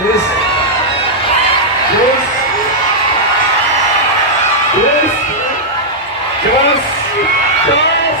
Yes. Yes. Yes. Yes. Yes.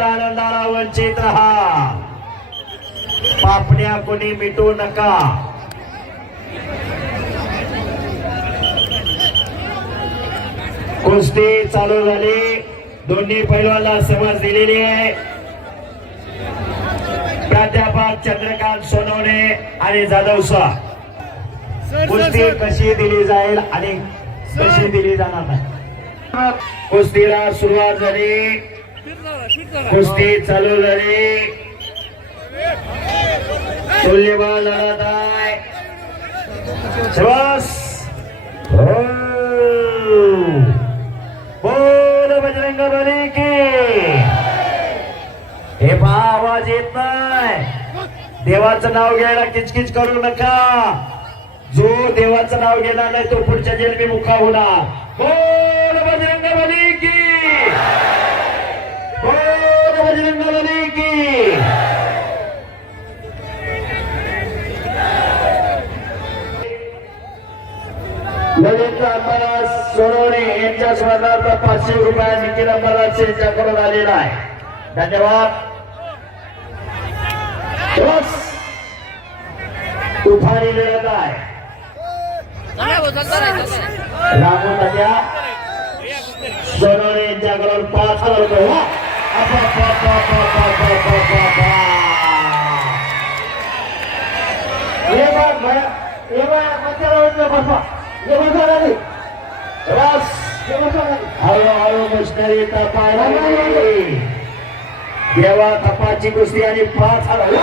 आनंदाला वंचित रहा, पापण्या कोणी मिटू नका. कुस्ती चालू झाली. दोन्ही पैलवानला समज दिलेली आहे. प्राध्यापक चंद्रकांत सोनवणे आणि जाधव सर, कुस्ती कशी दिली जाईल आणि कशी दिली जाणार नाही. कुस्तीला सुरुवात झाली. कुस्ती चालू झाली. तुल्यबळ लढत आहे. श्वास बोल बजरंग बली की. हे पहा, आवाज येत नाही. देवाचं नाव घ्यायला किचकिच करू नका. जो देवाचं नाव घेणार नाही तो पुढच्या जन्मी मुखा होणार. बोल बजरंग बली की. बोल बजरंग बली की. ललित अंबादास सोनवणे यांच्या स्मरणार्थ 500 रुपये निखिल अंबादास यांच्याकडून आलेला आहे. धन्यवाद. तुफानी लढत आहे. रामू तात्या सोनवणे यांच्याकडून 5,000 रुपये. हळूहळू मशनरी तपासली. देवा तपाची कुस्ती आणि 5,000.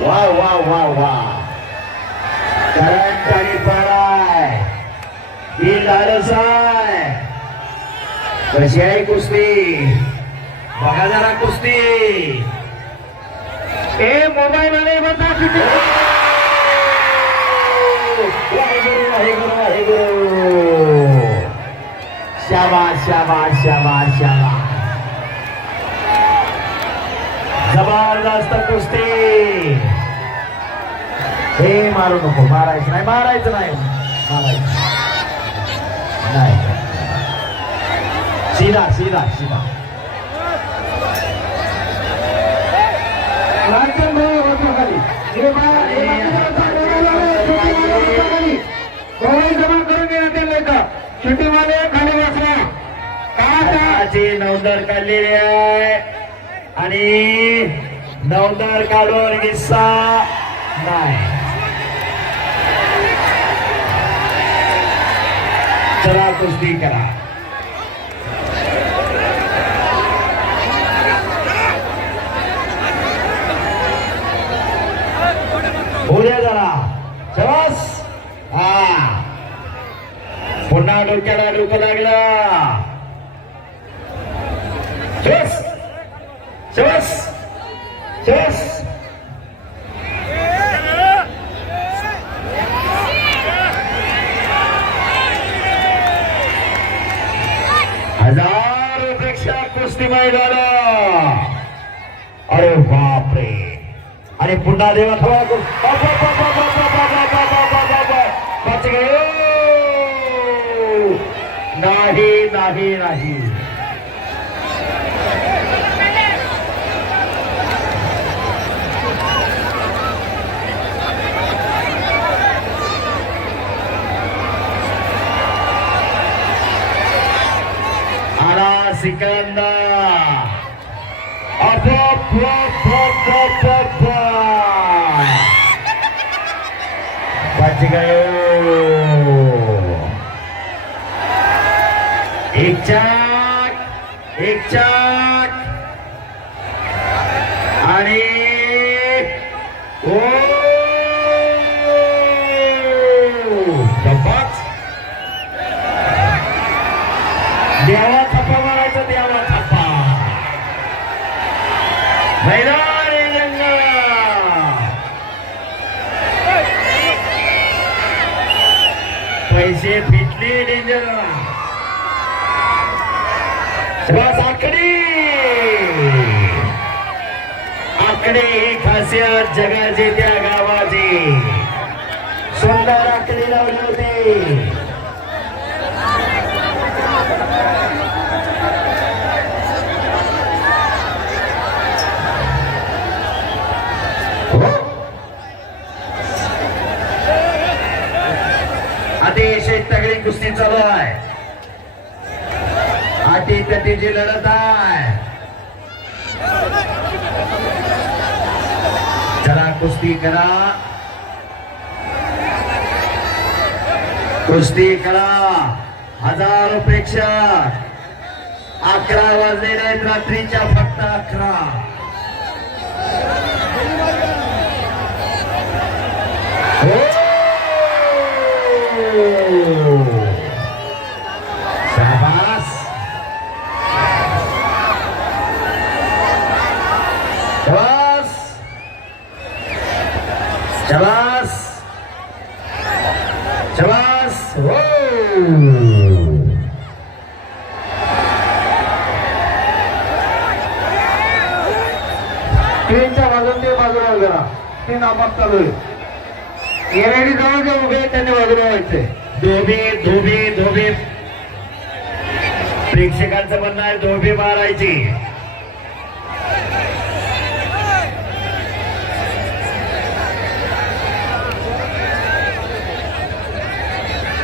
वा वा वा वा. करंट आणि पाराय ही लालच आहे. कशी आहे कुस्ती बघा जरा. कुस्ती ए मोबाईल मध्ये बघा किती. शाबाश शाबाश शाबाश शाबाश. जबरदस्त कुस्ती. हे मारू नको. मारायचं नाही. मारायचं नाही. मारायचं नाही. सीधा सीधा सीधा. जमा करून देण्यात शिटीवाले खाली बसला. नवदार काढलेली आहे आणि नवदार काढून किस्सा नाही. चला कुस्ती करा. बोलूया जरा. शबास. हा पुन्हा डोक्याला डोकं लागलं. शबास शबास शबास. हजारोपेक्षा कुस्ती मैदान. अरे बापरे. आणि पुन्हा देवा थवा नाही नाही नाही. आला सिकंदर. बच गयो. एक चाक आणि ओ डब्बाच. देवा थप्पा मारायचा, देवा थप्पा. मैदानी रंग. पैसे फिटले डेंजर. बस आकडे ही खासियत जगाची त्या गावाची. सुंदर आकडे लावली होती. अतिशय तगडी कुस्ती चालू आहे. आटी तटीची लढत आहे. चला कुस्ती करा, कुस्ती करा. हजारो प्रेक्षक. 11 वाजलेले आहेत रात्रीच्या, फक्त 11. शाबास. शाबास शाबास. हो ट्रेनच्या बाजून ते बाजूला जरा ते नापास चालू आहे. येणारी जवळ जे उभे आहेत त्यांनी बाजूला व्हायचंय. धोबे प्रेक्षकांचं म्हणणं आहे धोबे मारायची.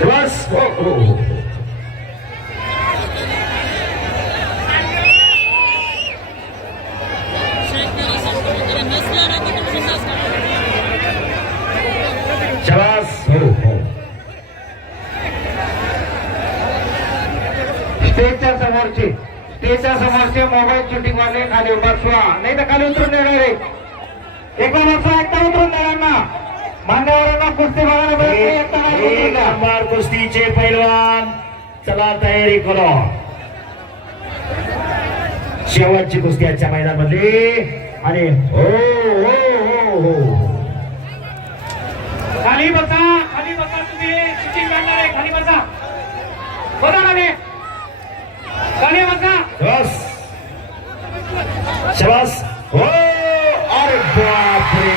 बस. हो. शाबास. हो. स्टेजच्या समोरचे मोबाईल शूटिंग वाले खाली बसवा, नाही तर खाली उतरून देणार आहे. एकदा बसवा, एकदा उतरून देणार ना. मान्यवरांना कुस्ती बघायला मिळत नाही. एक नंबर कुस्तीचे पैलवान. चला तयारी करो. शेवटची कुस्ती आजच्या मैदानामध्ये. आणि हो हो हो हो खाली बसा तुम्ही. शूटिंग करणार आहे, खाली बसा. बसा खाली बसा. बस. शाबास. हो. अरे बापरे.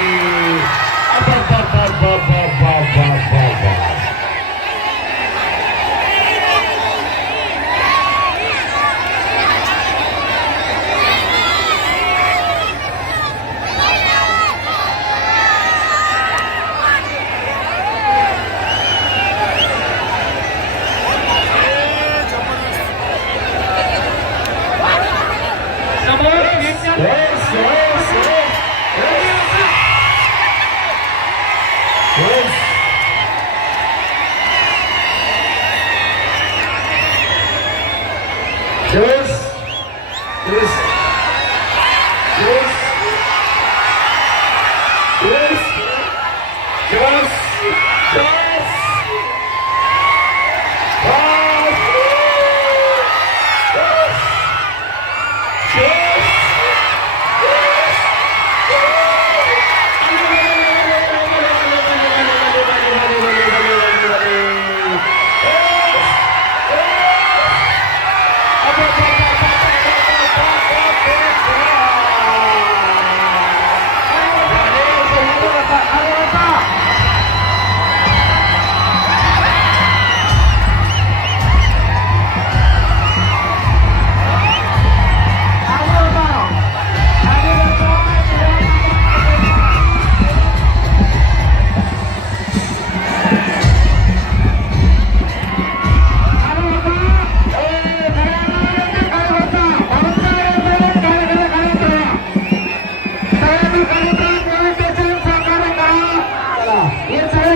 हे सगळे